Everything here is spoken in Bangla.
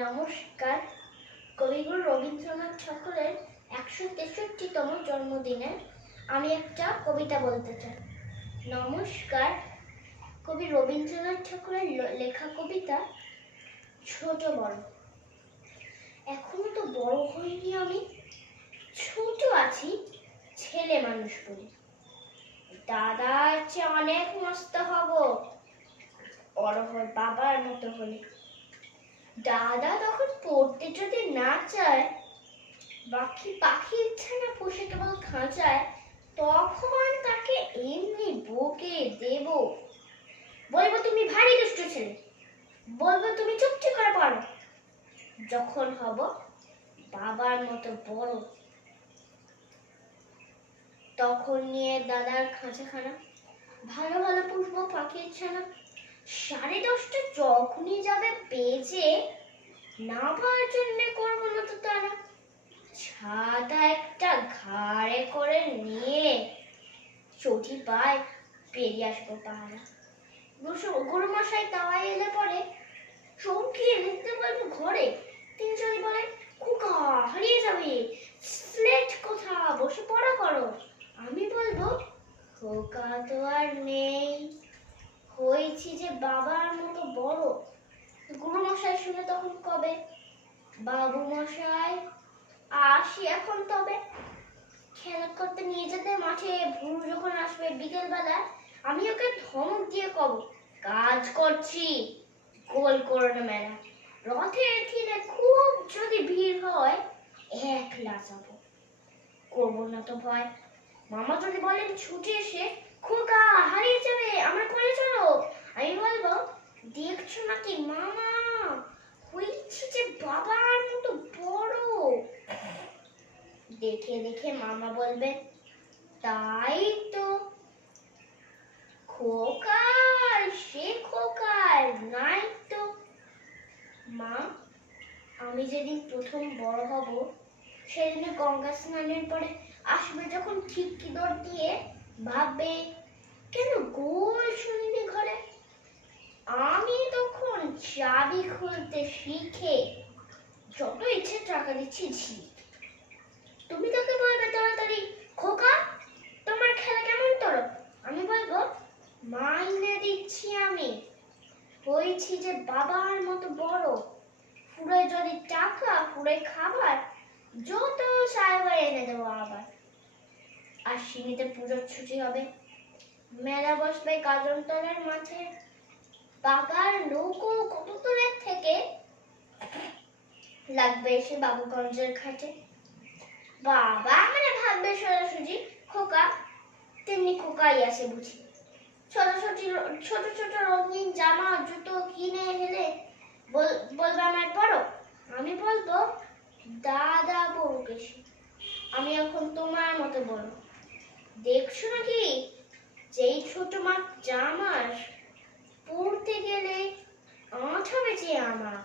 নমস্কার। কবিগুরু রবীন্দ্রনাথ ঠাকুরের ১৬৩তম জন্মদিনে আমি একটা কবিতা বলতে চাই। নমস্কার। কবি রবীন্দ্রনাথ ঠাকুরের লেখা কবিতা ছোট বড়। এখনো তো বড় হইনি আমি, ছোট আছি ছেলে মানুষ বলে। দাদার চেয়ে অনেক মস্ত হব বড় হয় বাবার মতো হলে। দাদা তখন পড়তে যদি না চায়, বাকি পাখির ছানা পুষে কেবল খাঁচায়, তখন তাকে এমনি বকে দেব। বলবো তুমি ভারী দুষ্ট ছেলে, বলবো তুমি চুপটি করে পড়ো। যখন হব বাবার মতো বড়, তখন নিয়ে দাদার খাঁচাখানা ভালো ভালো পুষবো পাখির ছানা। 10:30 যখনই যাবে বেজে, নাবার জন্য করবো না তো তারা। ছাতা একটা ঘাড়ে করে নিয়ে চটি পায় পেরিয়ে আসবো পাহারা। গুরুমশাই তাওয়ায় এলে পরে চমকিয়ে লিখতে বলবো ঘরে। তিনি যদি বলেন খোকা হারিয়ে যাবে, স্লেট কোথা, বসে পড়া করো। আমি বলবো খোকা তো আর নেই, হয়েছি যে বাবার মতো বড়। গুরুমশাই শুনে তখন কবে, বাবু মশাই আসি এখন তবে। খেলা করতে নিয়ে যেতে মাঠে ভুরু যখন আসবে বিকেল বেলা, আমি ওকে ধমক দিয়ে কব, কাজ করছি গোল করো না মেলা। রথের থিরে খুব যদি ভিড় হয়, একলা যাবো, করবো না তো ভয়। মামা যদি বলেন ছুটে এসে খোকা হারিয়ে যাবে আমার কোলে চলো, আমি বলবো দেখছো নাকি মামা, হয়েছি যে বাবার মতো বড়। দেখে দেখে মামা বলবে তাই তো, খোকার সে খোকার নাই তো। মা, আমি যেদিন প্রথম বড় হব, সেদিনে গঙ্গা স্নানের পরে আসবে যখন ঠিক কি দর দিয়ে, ভাববে কেন গোল শুনিনি ঘরে। আমি তখন চাবি খুলতে শিখে যত ইচ্ছে টাকা দিচ্ছি ঝিক। তুমি তাকে বলবে তাড়াতাড়ি খোকা তোমার খেলা কেমন তোর। আমি বলবো মাইনে দিচ্ছি আমি, হয়েছি যে বাবার মতো বড়। ফুরে যদি টাকা, ফুরে খাবার, যত চাইবে এনে দেবো আবার। আর সিমিতে পুজোর ছুটি হবে, মেলা বসবে গাজনতলার মাঠে। বাবার নৌকো কত দূরের থেকে লাগবে এসে বাবুগঞ্জের ঘাটে। বাবা মানে ভাববে সোজাসুজি খোকা, তেমনি খোকাই আছে বুঝি। ছোট ছোট রঙিন জামা জুতো কিনে এলে বলবে আমার বড়। আমি বলবো দাদা পড়ুক এসে, আমি এখন তোমার মতো বড়। দেখছো নাকি যেই ছোট মাঠ জামা পড়তে গেলে আঁট হবে যে আমার।